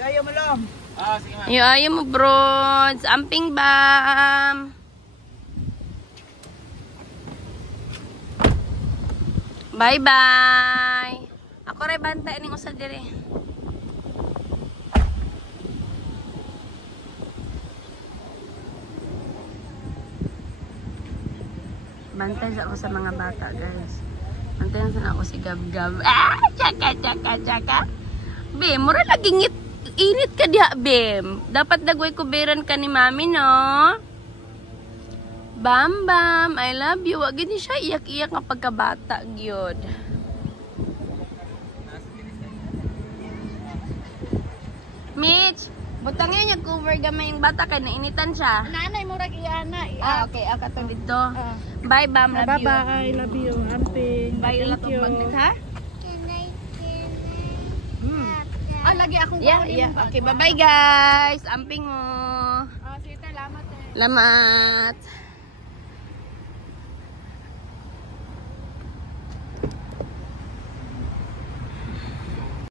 Ayaw mo lang. Sige ma. Ayaw mo, brods. Amping bam. Bye-bye. Ako rin bantay ning usa dire. Bantay sa ako sa mga bata, guys. Bantayan sa ako si Gab-Gab. Tsaka. Bem, mura lagi init ka diha, Bem. Dapat dagway kuberan ka ni Mami, no? Bam, I love you. Wag gini siya iyak-iyak nga pagkabata, gyud. Mitch, butangin niya cover gamay yung bata kay nainitan siya. Nanay mo rag iana. Okay, ako to dito. Bye, Bam. Love you. Bye, love you. Amping. Thank you. Ha? Lagi akong Yeah. Okay, bye-bye, guys. Amping mo. Sige, salamat. Salamat.